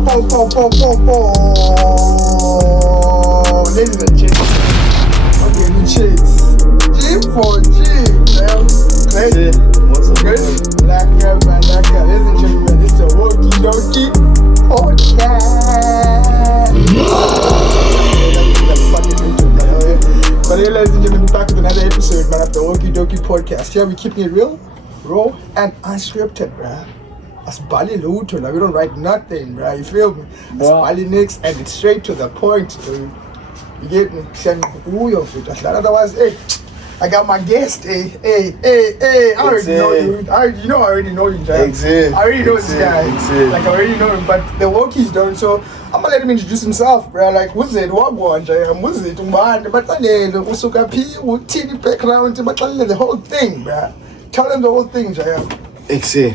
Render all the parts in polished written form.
Ladies and gentlemen, okay, the chicks. G for G, man. Great. What's up? Good. Black hair, man, black hair. Ladies and gentlemen, it's a Wokey Dokey podcast. But hey, ladies and gentlemen, back with another episode, man, of the Wokey Dokey podcast. Here we keeping it real, raw, and unscripted, bruh. As Bali Luto, like we don't write nothing, bruh. You feel me? As Bali Nicks, and it's straight to the point, dude. You get me? Otherwise, hey, I got my guest, hey. I already know you. I already know you, Jack. I already know this guy. Like, I already know him, but the Wokies don't, so I'm gonna let him introduce himself, bruh. Like, what's it? What one, Jay? What's it? But Usuka P, Tini background, but the whole thing, bruh. Tell them the whole thing, Jay.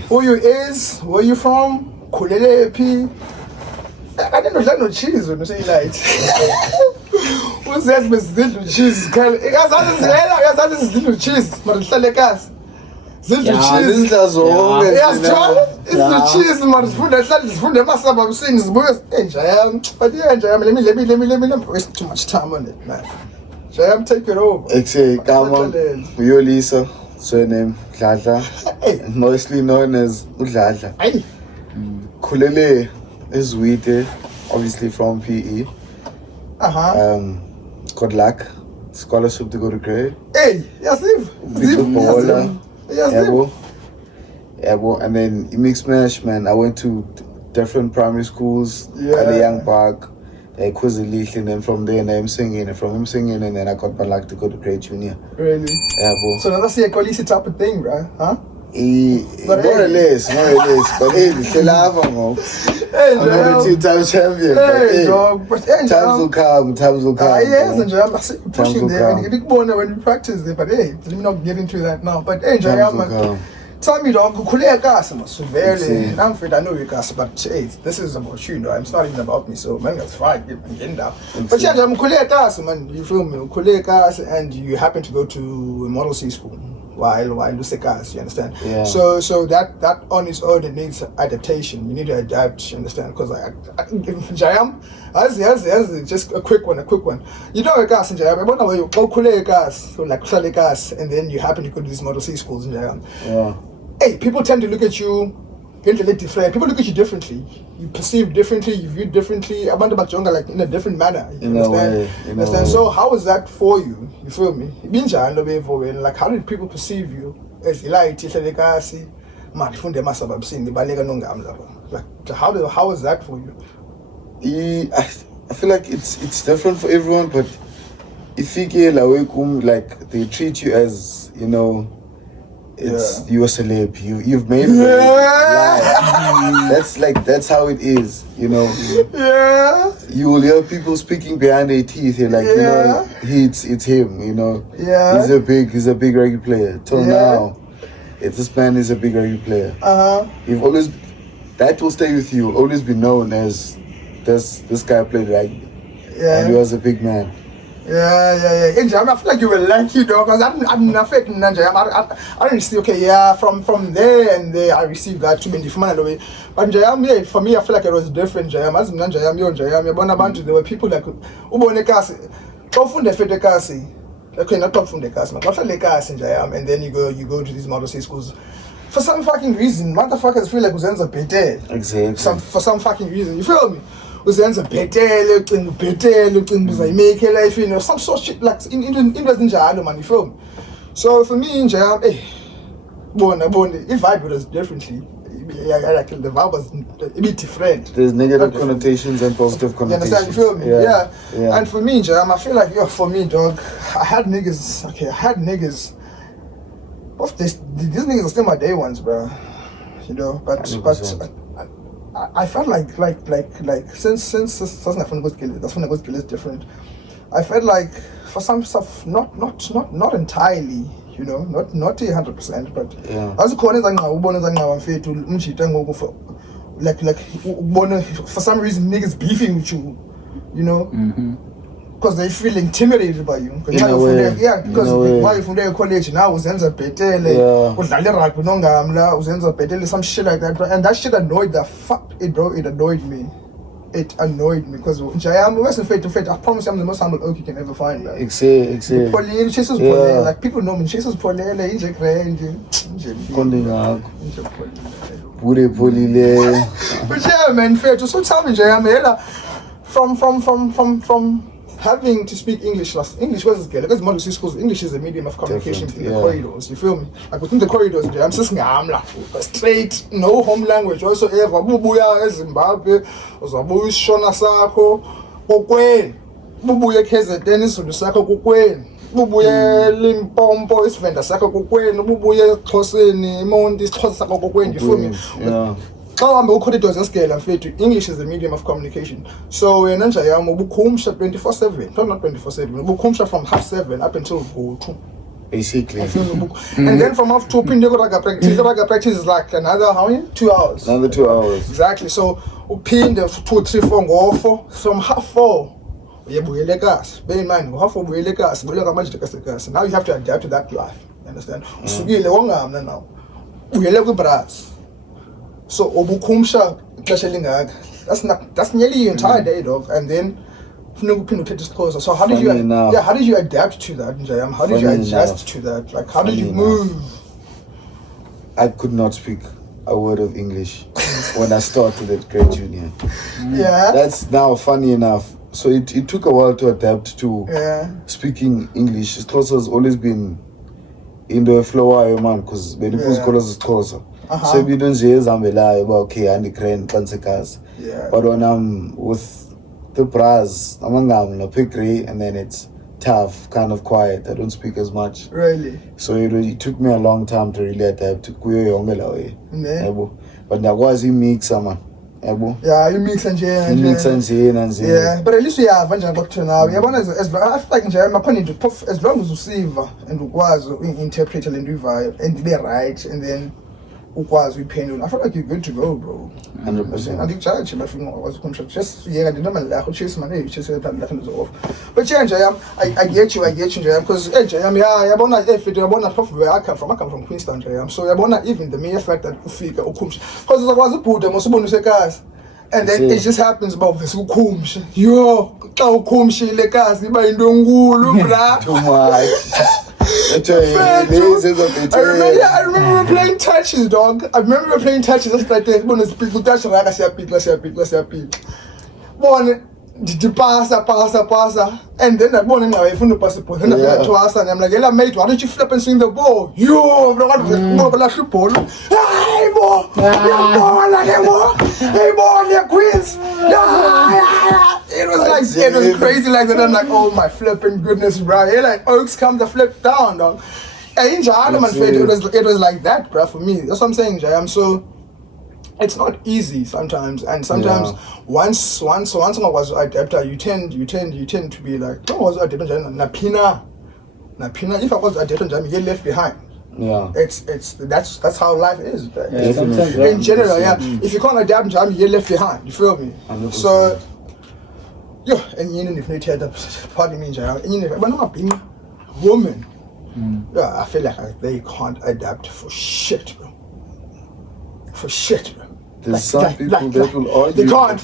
Who you is, where you from, Kulele P. I didn't know that no cheese when you say like. Who says me little cheese? Yes, that is little cheese, but it's like us. Little cheese. Yes, John. It's the cheese, man. Food the master of things. But yeah, let me not waste too much time on it, man. Jayam, take it over. Come on. Yo Lisa, surname Dladla. Mostly known as Udladla. Kulele is Wite, obviously from PE. Good luck. Scholarship to go to grade. Hey, yes, Big baller. Yeah, and then mixed match, man. I went to different primary schools at the Young Park, Kwazulu, and then from there, I'm singing. And from him singing, and then I got my luck to go to grade junior. Really? Yeah, bro. So that's a quality type of thing, right? Huh? More or less. But hey, I'm a 2-time champion. Times will come. Yes, and I'm pushing there. When you practice there, but hey, let me not get into that now. But hey, tell me, dog, severely. I'm afraid I know you guys, but hey, this is about you, know. It's not even about me, so man, that's fine. I'm getting down. But yeah, I'm man. You feel me? And you happen to go to a Model C school. While Lucekas, you understand? Yeah. So that on its own, it needs adaptation. You need to adapt, you understand? Because Jayam, just a quick one. You know a gas in Jayam, I wonder where you go gas, so like gas, and then you happen to go to these Model C schools in Jayam. Yeah. Hey, people tend to look at you different. People look at you differently. You perceive differently, you view differently. About Jonga, like in a different manner. You understand? So how is that for you? You feel me? Like how did people perceive you as like how is that for you? I feel like it's different for everyone, but if you like they treat you as, you know, you're a celeb. You've made it. That's how it is, you know. Yeah. You will hear people speaking behind their teeth. You're like, you know, it's him, you know. Yeah. He's a big rugby player. Till now, this man is a big rugby player. You've always, that will stay with you. Will always be known as this guy played rugby. Yeah. And he was a big man. Yeah. I feel like you were lucky, though, because I'm not fit in Nigeria. I didn't see, from there and there, I received that too many from another way. But for me, I feel like it was different. As in Nigeria, there were people like, okay, not talk from the cast, and then you go to these Model C schools. For some fucking reason, motherfuckers feel like Uzenza Bete. Exactly. For some fucking reason, you feel me? Uzenza Bete, make a life, you know, some sort of shit like in man, you feel me? So for me in Jam, if vibe was differently. Like the vibe was a bit different. There's negative connotations and positive connotations. You understand? You feel me? Yeah. And for me, Jam, I feel like for me, dog, I had niggas. These niggas are still my day ones, bro. You know, but I felt like since that's not is different. I felt like for some stuff not entirely, you know, not 100%, but as a corner like for some reason niggas beefing with you, you know. Because they feel intimidated by you. Because why you from there college now uzenza bhetele, udlala rugby nongamla, uzenza bhetele, some shit like that. And that shit annoyed the fuck it, bro. It annoyed me. it annoyed me because I'm I promise you I'm the most humble oak you can ever find. Man. Exactly. Like people know me, Jesus Polele, Injek But yeah, man, fair to so tell me, Jayam, from having to speak English was good because modern schools English is a medium of communication in the corridors, you feel me? Like within the corridors, I'm just straight, no home language whatsoever. Bubuya eZimbabwe, uzabuya isishona sakho kokweni, bubuya eKZN isizulu sakho kokweni, bubuya eLimpopo isivenda sakho kokweni, bubuya eXhoseni iMonti isixhosa sakho kokweni, you feel me? Yeah. Corridors English is a medium of communication. So when I'm 24/7, not 24/7, from 7:30 up until 2. Basically. And then from half 2 practice is like another how many? 2 hours. Another 2 hours. Exactly. So pin the 2, 3, 4 go 4 from half 4. Bear in mind, half 4 now you have to adapt to that life. You understand? Now. So obukumsha that's nearly your entire day, dog. And then so how did you adapt to that, Njayam? How did you adjust to that? Like how did you move? I could not speak a word of English when I started at grade junior. Yeah. That's now funny enough. So it took a while to adapt to speaking English. Xhosa has always been in the flow, man, because when people call us Xhosa. So we don't say okay, and the crane consequence. But when I'm with the bras, I'm pickery, and then it's tough, kind of quiet. I don't speak as much. Really? So it took me a long time to really adapt to Kuyo Yongela way. But there was a mix, man. Yeah, you mix and yeah, but at least we have got to now. Yeah, one as I feel like my point as long as you see and was interpret and revive and be right, and then ukwazi uyiphendula, I feel like you're good to go, bro. 100%. I think church was contract just I didn't know chase man chase off. But yeah, Njayam, I get you Njayam, because Njayam yabona effort yabona prof where I come from Queenstown, Njayam. So yabona even the mere fact that ufika ukhumsha because there was a Buddha mosubona usekazi. And then it just happens about this ukhumsha. Yo, xa ukhumshile kazi iba into enkulu, bra. Too much. I remember we were playing touches, dog. I remember we were playing touches. That's like this. When speak, touch, let's pick. One, passa. And then that morning, I found the passport. And I to us, and I'm like, "Hey, mate, why don't you flip and swing the ball? Yo, bro, what the ball? Hey, boy, hey, boy, they're queens. It was crazy like that. I'm like, oh my flipping goodness, bro. Hey, like Oaks come to flip down, dog. It was like that, bro. For me, that's what I'm saying, Jay. So it's not easy sometimes, and sometimes once I was adapter, you tend to be like, no, was adapter, napina. If I was adapter, you get left behind. Yeah, that's how life is. Yeah, in general, if you can't adapt, you get left behind. You feel me? 100%. So. Yeah, and even if you had that party means but not being woman. Yeah, I feel like they can't adapt for shit, bro. There's some people that will argue. They can't.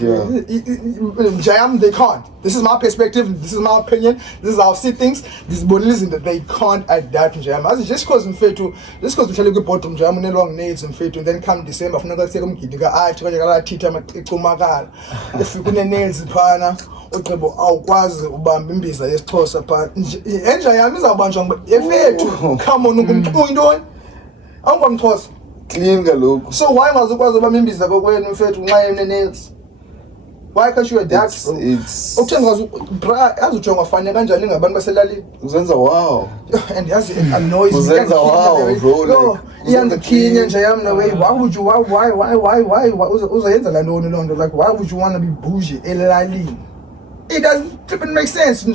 Jayam, they can't. This is my perspective. This is my opinion. This is how I see things. This is that they can't adapt to Jayam. As just because I'm fair to, just because we tell you good bottom Jayam, no long needs and fair to, and then come December, I'm not going to say I'm going to if you couldn't nails pana. Ucebo awukwazi ubamba imbiza yesixhosa pha enjayami izawubanjwa efethu come on uyintoni awungomxhosa clean kaloku. So why ngazukwazi ubamba imbiza kokwenu mfethu nxa ene-nails? Why can't you adapt, bro? Ukuthenga bra azujonga fane kanjani ngabantu baselalini uzenza wow and yazi it annoys me. Uzenza wow, bro. No, iyangikhinya nje yami na way. Why uzayenza la ntoni loo nto? Like why would you want to be bougie elalini? It doesn't even make sense.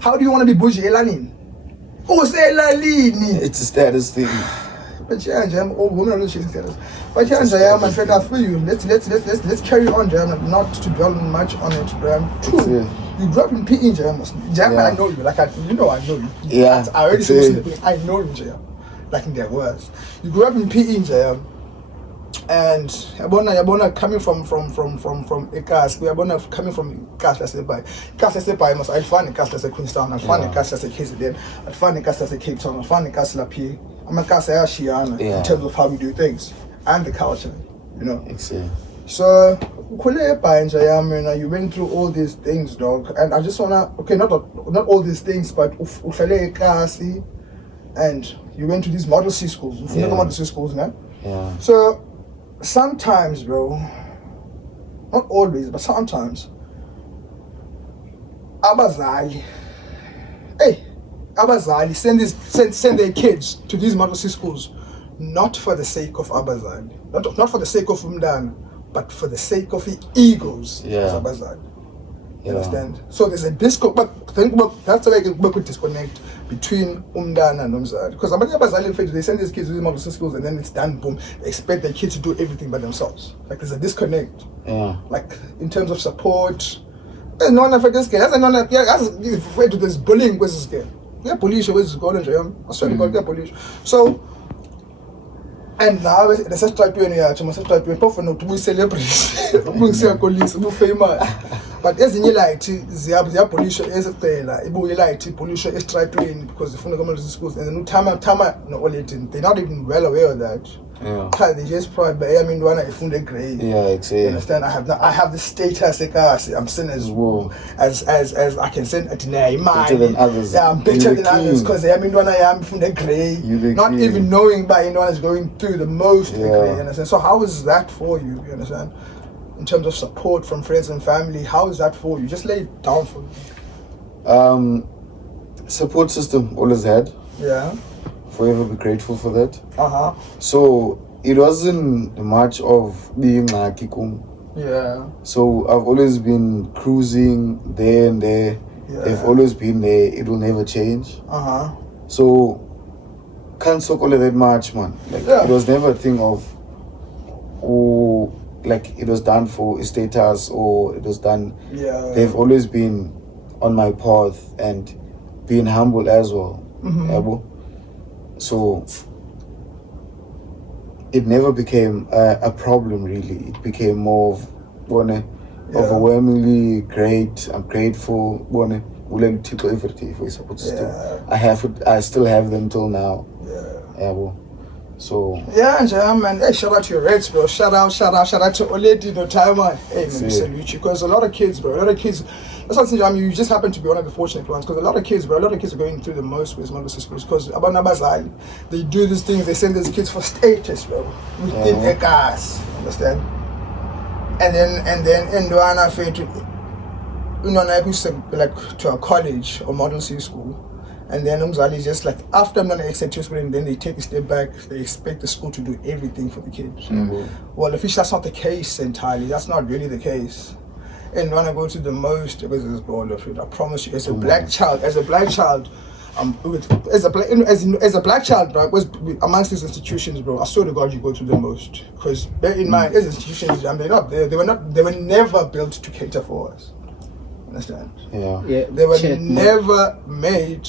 How do you want to be bougie elalini? It's a status thing. But yeah, women are not chasing status. But yeah, my friend, I feel you. Let's carry on, Jam. Not to dwell much on it, bro. True. You grew up in PE, Jam. I know you. Like I know you. Yeah. I already said I know you, Jam. Like in their words. You grew up in PE, Jam. And yabona coming from Ekas, yabona coming from Ekas laseBhayi must ayifani Ekas laseQueenstown, ayifani Ekas laseKZN, ayifani Ekas laseCape Town, ayifani Ekas laphi. Amakasi ayashiyana in terms of how we do things and the culture, you know. So ukhule eBhayi nje yami, you went through all these things, dog, and I just wanna not all these things, but uhlale eKasi and you went to these Model C schools. Model C schools, man. Yeah. So sometimes, bro, not always, but sometimes, abazali send their kids to these Model C schools, not for the sake of abazali, not for the sake of umdana, but for the sake of the egos of abazali. You understand? So there's a disconnect, but think about that's the way you can work with disconnect between umdana and umzali. Because abazali, in fact, they send these kids to these Model C schools and then it's done, boom. They expect their kids to do everything by themselves. Like there's a disconnect. Yeah. Like in terms of support. There's no one for this game. That's afraid to this bullying with this game. Yeah, police was going to I swear to God, yeah, police. So and now the such type we celebrate. We say police, we famous. But as in like the police is there, ibu like police is trying to win because the fundamental schools and the tama no all they're not even well aware of that. Yeah. They just probably when I found a grade. Yeah, exactly. You understand? I have the status I'm seen as I can send at better than others. Yeah, I'm better than others because when I am from the grade. Not even knowing by anyone is going through the most degree, you understand? So how is that for you? You understand? In terms of support from friends and family, how is that for you? Just lay it down for me. Support system always had. Yeah. Forever be grateful for that. So it wasn't much of being like Kikum. Yeah. So I've always been cruising there and there. Yeah. They've always been there. It will never change. So can't talk all of that much, man. Like it was never a thing of like it was done for status or it was done. Yeah. They've always been on my path and being humble as well. So it never became a problem really. It became more of overwhelmingly great. I'm grateful. Everything for support system. I still have them till now. So man. Hey, shout out to your Reds, bro. Shout out to Oledi no timer. Hey, man, salute you. Because a lot of kids, that's what I'm saying. You just happen to be one of the fortunate ones. Because a lot of kids are going through the most with Model C schools. Because they do these things. They send these kids for status, bro. Within their cars, understand? And then Ndwana fed like to a college or Model C school. And then Umzali is just like, after I'm going to accept your school, and then they take a step back, they expect the school to do everything for the kids. Well, that's not the case entirely. That's not really the case. And when I go to the most, because it's goal of it, I promise you, as a black child, bro, amongst these institutions, bro, I swear to God, you go to the most. Because bear in mind, these institutions, they were never built to cater for us. Understand? Yeah. They were never made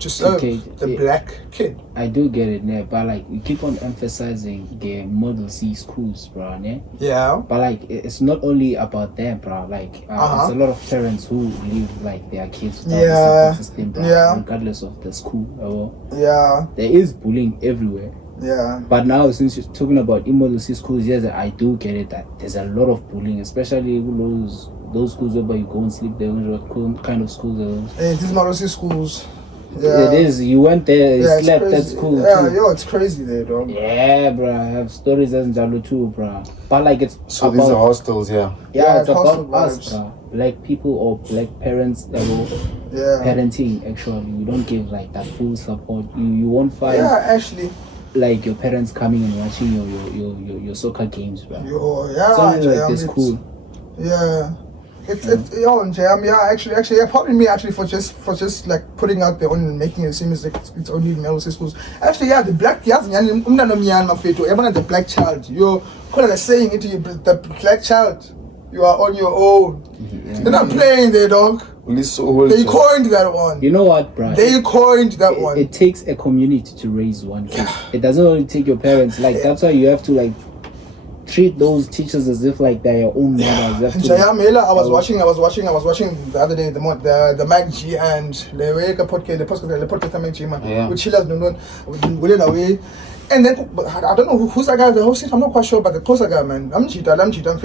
to serve the black kid. I do get it, né? But like we keep on emphasizing the Model C schools, bro, né? Yeah. But like it's not only about them, bro. Like it's a lot of parents who leave like their kids without the support system, bro, regardless of the school. There is bullying everywhere. Yeah. But now since you're talking about Model C schools, yes, I do get it that there's a lot of bullying, especially those schools where you go and sleep there. What kind of schools are those? Hey, these Model C schools. Yeah. It is. You went there, you slept at school too. It's crazy there, dog. Yeah, bro. I have stories as Njalo too, bro. But like it's so these are hostels, Yeah, it's about us, bro. Black people or black parents that will parenting actually. You don't give like that full support. You won't find actually like your parents coming and watching your soccer games, bro. Something like this cool. Pardon me for just like putting out there and making it seem as like it's only male schools. Actually, the black the black child. You're kind of saying it to you, the black child. You are on your own. They're not playing there, dog. They coined that one. You know what, bro? They coined that one. It takes a community to raise one kid. It doesn't only take your parents. Like that's why you have to like treat those teachers as if like they're your own members. I was watching the other day the Mac G and the Wake podcast Mac G man, which chillers don't away. And then I don't know who's that guy. The host, I'm not quite sure, but the poster guy, man, I'm Cheetah.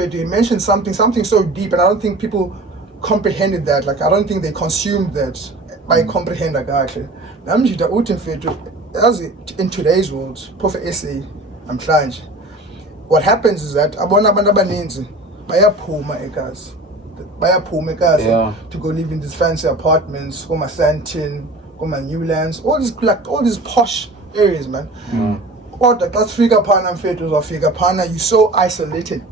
He mentioned something so deep, and I don't think people comprehended that. Like I don't think they consumed that by comprehend that actually. I'm Cheetah. As in today's world, perfect essay. I'm trying. What happens is that abona abantu abaninzi bayaphuma ekhaya to go live in these fancy apartments, Goma Santin, Goma Newlands, all these posh areas, man. Or that's figure pana mfethu uzofika pana, you're so isolated,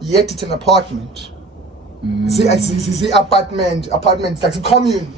yet it's an apartment. The apartments like the commune,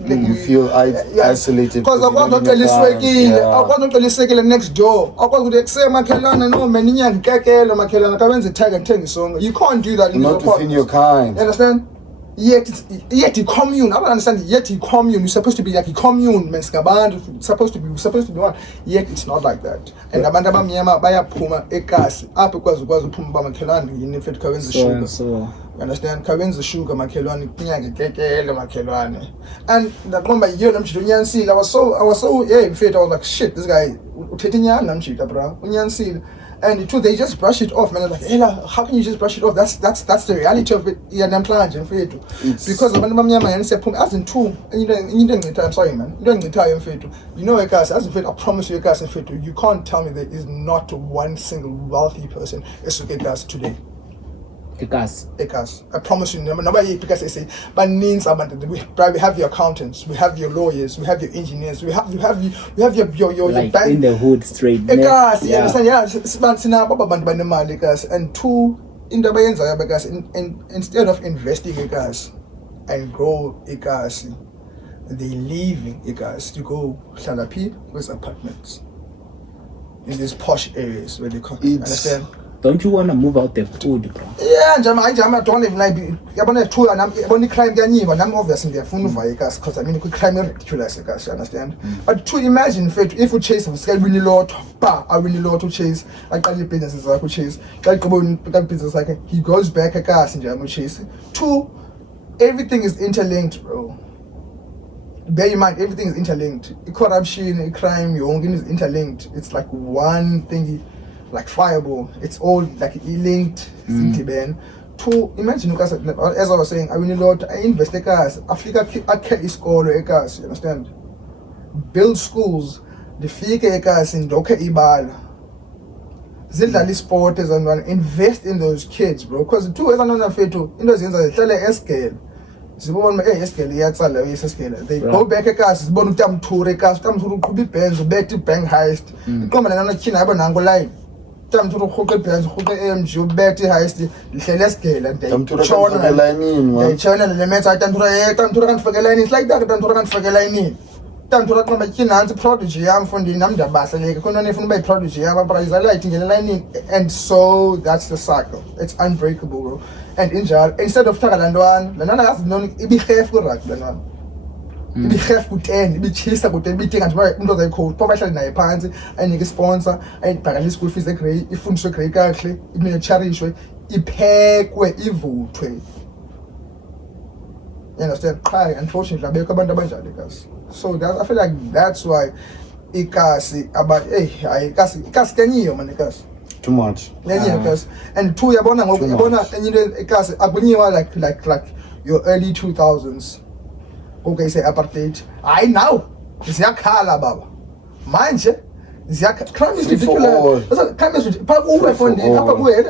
you feel isolated because I want to next door. I want to say makhelana no maninya ngikekela makhelana kawenze tag and tell song. You can't do that in not within your kind. You understand? Yet the commune. I don't understand. Yet the commune. You're supposed to be like a commune. Supposed to be one. Yet it's not like that. And abantu abamnyama bayaphuma ekasi apho ukwazi uphuma bamakhelwane yini mfethu kawenze sugar. So you understand? Kawenze sugar makhelwane kunyanga kekele makhelwane. And that one by year namchito unyansile. I was so mfethu I was like shit, this guy uthethe nyana namchito bro. Unyansile. And the truth, they just brush it off, man. Like, Ella, how can you just brush it off? That's the reality of it. Yeah, I'm trying because as in two, and you don't get time. Sorry, man. You don't get time. You know, guys, as in I promise you, guys, you can't tell me there is not one single wealthy person is to get gas today. Ekas. I promise you, nobody because they say, but means we have your accountants, we have your lawyers, we have your engineers, we have your like bank in the hood straight. Ekas, you understand? Yeah, and two in the bayenza because instead of investing ekas and grow ekas, they leaving ekas to go Shalapi with apartments in these posh areas where they come. Understand? Don't you want to move out the hood, bro? Yeah, I don't even like. I'm two and I'm only crime but I'm obviously there for because I mean, crime is ridiculous, you understand? But to imagine if we chase a really lot to chase, like all the businesses like we chase, like business like he goes back a gas and we chase. Two, everything is interlinked, bro. Bear in mind, everything is interlinked. Corruption, crime, your own is interlinked. It's like one thing. Like fireball, it's all like linked. To imagine, as I was saying, I really lot. I invest in cars. Africa, I can't score a cars. You understand? Build schools. The fika cars in Doka Ibala. Zilali sporters and invest in those kids, bro. Because the two is another fair too. In those things, they tell a scale. They go back a cars. Bonu tam tour cars. Tam to be pens. Betty bank heist. Come and another chin. I have an line. Time to hook pens, hook AMG, Betty heist, the scale, and they channel elements. I time to run for the line. It's like that. Time to run for the line. Time to run my kin and prodigy. I'm from the Namda Bass, and I couldn't even buy prodigy. I'm a prize lighting and lining. And so that's the cycle. It's unbreakable, bro. And instead of Tagalanduan, the Nana has known it be careful, right? Be careful, be chased, be taken into the code, professional in a pants, and a sponsor, and parallel school fees, if you so great, actually, it may cherish it, pay where evil trade. You understand? Unfortunately, I become a bunch of so that I feel like that's why it can't about can you man too much. And two Yabona and you know like your early 2000s. Okay, say apartheid. I now. It's your color, Baba. Mind you, crime is ridiculous. Crime is ridiculous.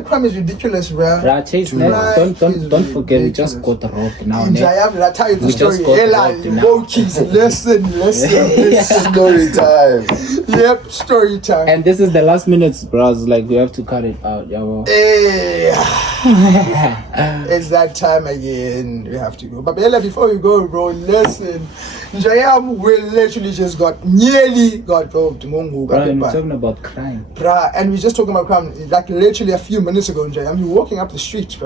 Crime is ridiculous, bro. Chase, don't forget, we just got robbed now. I'll tell you the story. Listen. Story time. Yep, story time. And this is the last minutes, bros. Like we have to cut it out, yeah. It's that time again. We have to go. But Bella, before we go, bro, listen. Jayam will literally just nearly got robbed. Bro, we're talking about crime. Bruh, and we're just talking about crime. Like literally a few minutes ago, Jayam, you're walking up the street.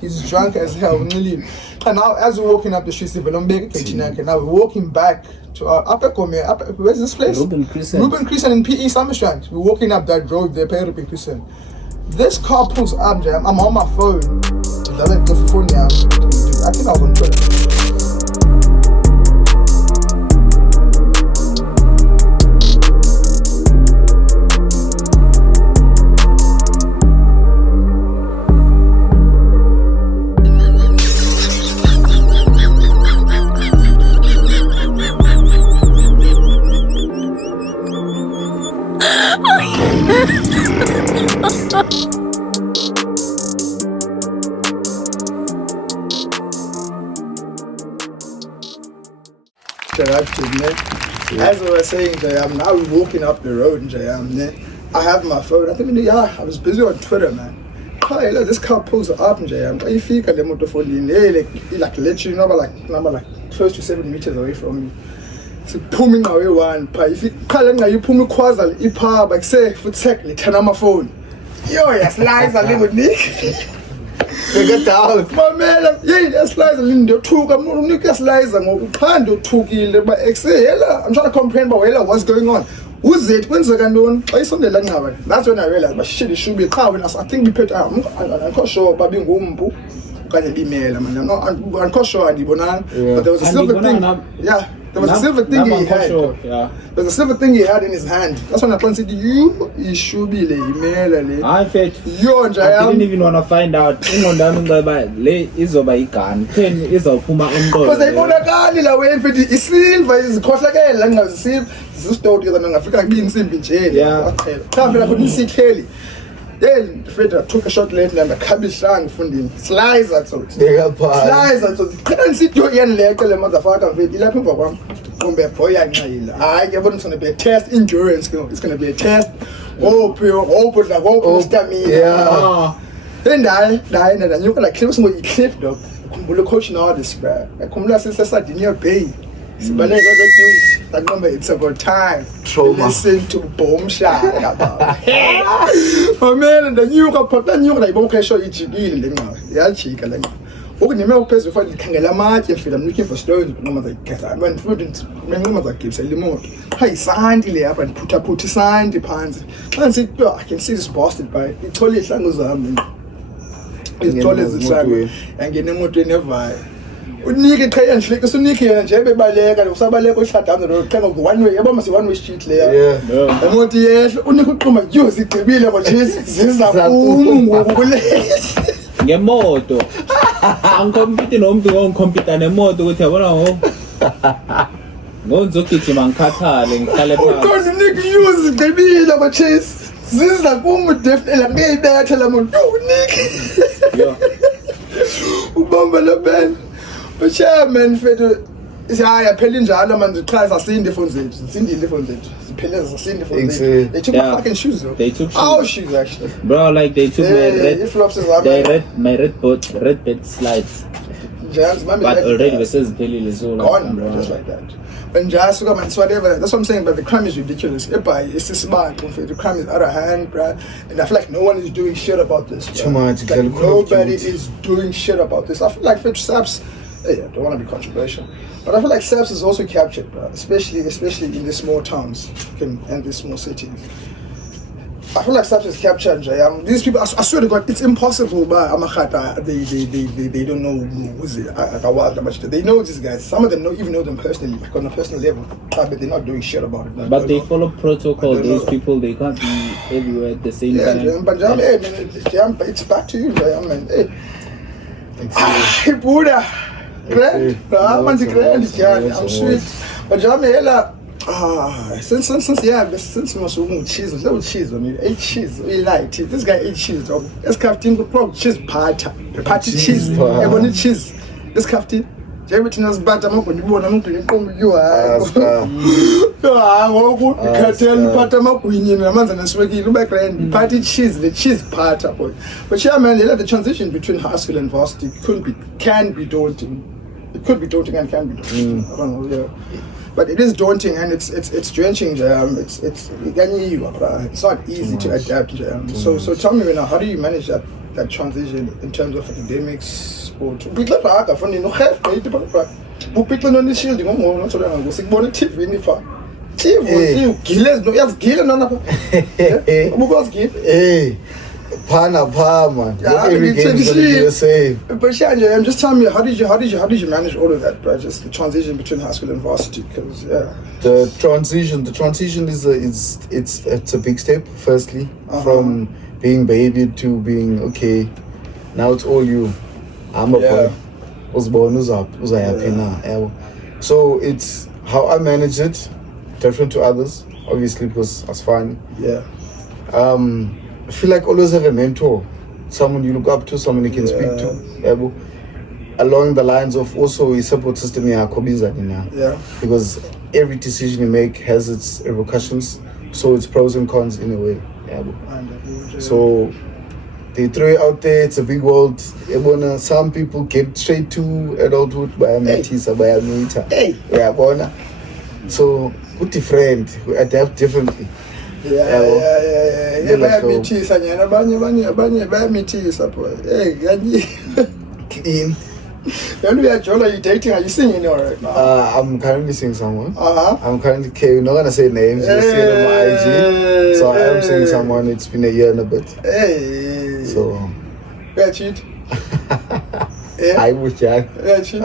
He's drunk as hell. And now, as we're walking up the street, now we're walking back to where's this place? Ruben Crescent in PE Summerstrand. We're walking up that road there, Ruben Crescent. This car pulls up, Jam. I'm on my phone. I think I was on Twitter. As I was saying, Jayam, now we're walking up the road, Jayam. I have my phone. I think I was busy on Twitter, man. This car pulls up, Jayam. You feel like literally like close to 7 meters away from me. So pulling away one. If you pull me quasi, like say for technically turn on my phone. Yo, yes, lies a little Nick. Get down. My man, that's lies a little took. I'm not Nick's lies and can't do took. But I'm trying to comprehend what's going on. Who's it? When's the gun doing? That's when I realized, but shit, it should be a car. I think we put I'm not sure, but being home. I'm not sure, but there was a silver thing. Yeah. There was a silver thing he had. There's a silver thing he had in his hand. That's when I considered you should be like I didn't even want to find out. Because they want to go away for the silver is cost like a silver. This is story that Africa being simple jail. Yeah. I couldn't see clearly. Then Fred took a shot later and the cabbage sang funding slice at so slice at so couldn't sit your young leg tell the motherfucker with 11 for I give them going to be a test endurance, it's gonna be a test. Open stamina. Yeah. Then die and you can like clip some clip though. We'll coach all this, bro. I come last since I started in your bay. But that number, it's about time. Trauma. Listen to Boom Shot. My man, and the new like okay, show you GD. Yeah, chica. Like, when you make a fight, I'm looking for stones, but no matter what. I went through it. My mother keeps a limo. Hey, signed the up and put sign the pants. And said, I can see this bastard by the tallest angles. It's tallest the side. And get them to never. Nigga can't slick so Nicky and Jebby by leg and somebody shut down the road, kind of one way, almost one way street layer. Yeah. And what the air only could come and use it to be like this is a boom. Moto. I'm competing home to own computer and a motor with a home. No, to kitchen and Qatar and Calabar. Because Nicky uses the be like a chase. This is a boom with definitely a made there. Tell them, no, Nick. Bumble Ben. But yeah, man, I pelling Jala man, the class are seeing different things. It's in the different things. The pillars are seeing different things. They took my fucking shoes though. They took our shoes actually. Bro, like they took my red bed slides. But already it says Pelly is all gone, bro, just like that. When Jazz man, it's whatever. That's what I'm saying, but the crime is ridiculous. It's this smart. The crime is out of hand, bro. And I feel like no one is doing shit about this. Too much. Like nobody is doing shit about this. I feel like Fitch Saps. I don't want to be controversial, but I feel like Saps is also captured, bro. Especially in the small towns and the small cities. I feel like Saps is captured. These people, I swear to God, it's impossible. But they don't know who's it. They know these guys. Some of them even know them personally, like on a personal level. But they're not doing shit about it. But they follow protocol. Those people, they can't be everywhere at the same time. Yeah, but it's back to you, man. Hey, Buddha. Grand, I'm sweet. But Jamela, since we must cheese, little cheese. I mean, 8 cheese. We like it. This guy 8 cheese. This captain, cheese party cheese. Everyone cheese. This captain, Njengoba thina siphatha amagwinya ibona amagwinya iqombikiwe hayi ngoku ikhathela iphatha amagwinya namanzi neswekile ube grand iphatha i-cheese the cheese phatha boy but yeah man the transition between high school and varsity can be daunting. It could be daunting and can be daunting. I don't know, yeah. But it is daunting and it's drenching. It's not easy to adapt. So tell me now, how do you manage that transition in terms of academics, sport? People are funny, no have people on the shield. Man. Every game's gonna be the same. But yeah, I'm just telling you, how did you manage all of that, bro? Just the transition between high school and varsity, because the transition is it's a big step. Firstly, from being baby to being okay, now it's all you. I'm a boy. Was born now. So it's how I manage it, different to others, obviously, because that's fun. Yeah. I feel like always have a mentor, someone you look up to, someone you can speak to. Along the lines of also a support system, because every decision you make has its repercussions, so it's pros and cons in a way. So they throw it out there, it's a big world. Some people get straight to adulthood by a meter, by a meter. So good different, we adapt differently. Bayamithisa nyana abanye bayamithisa boy. Hey, Clean. Jola, you dating? Are you singing right now? I'm currently seeing someone. I'm currently we're not gonna say names, just see it on my IG. So I am seeing someone, it's been a year and a bit. Hey. So yeah, cheat. I wish I cheat.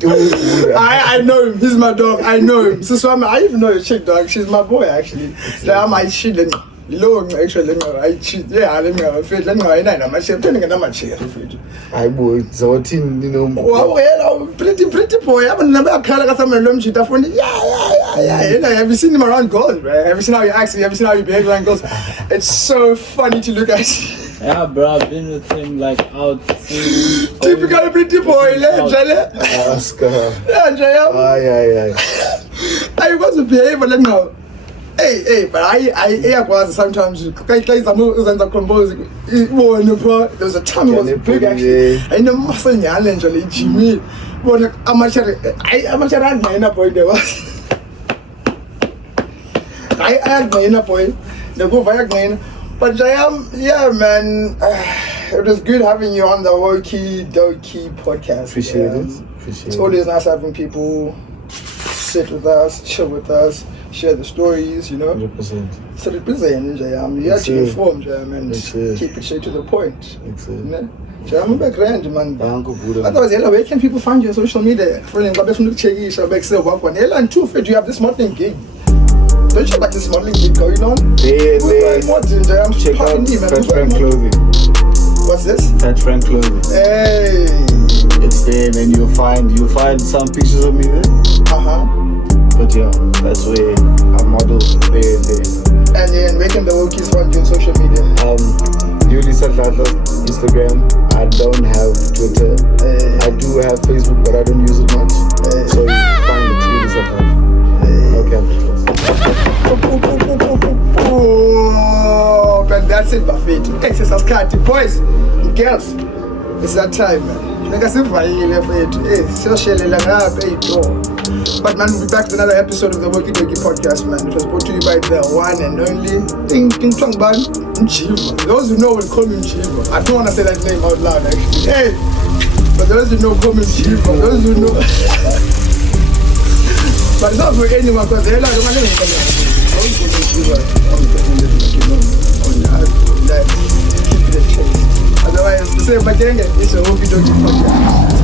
I know him. He's my dog. I know him. So I even know a chick dog. She's my boy actually. I'm my shit. Long actually, I cheat. Yeah, let me have a fit. Let me have a night. I'm telling you, I'm a chair. I would. So well, pretty boy. I'm never kind of someone long shit. Yeah. Have you seen him around girls, right? Have you seen how he acts? Have you seen how he behaves around girls? It's so funny to look at. Yeah, bro, I've been with him like out. Typical pretty boy, Jale. I was a behavior, let me know. Hey, but I was sometimes. There was a time I was big actually. I know muscle challenge, Jimmy. But I'm not sure my boy there was. I had my boy. The go for but yeah, man, it was good having you on the Wokey Dokey podcast. Appreciate it. It's always nice having people sit with us, chill with us, share the stories, 100%. So represent, you actually informed, man. Keep it straight to the point. I'm back grand, man. Otherwise, where can people find you on social media? For example, do you have this modeling gig? Don't you like this modeling gig going on? Check out Fat Friend Clothing. What's this? Fat Friend Clothing. Hey. It's there, and you'll find some pictures of me there. But yeah, that's where I model there. And then where can the Wokies find you on social media? Instagram. I don't have Twitter. I do have Facebook, but I don't use it much. So you can find it Yuli. Okay. Oh, man, that's it, Buffett. Texas has cut. Boys and girls, it's that time, man. But man, we'll be back to another episode of the Wokey Dokey podcast, man. It was brought to you by the one and only Ting Chong Ban Mchiva. Those who know will call me Mchiva. I don't want to say that name out loud, actually. Hey, but those who know call me Mchiva. Those who know. But it's not for anyone because they're like, otherwise, the same, but it's a Wokey Dokey podcast.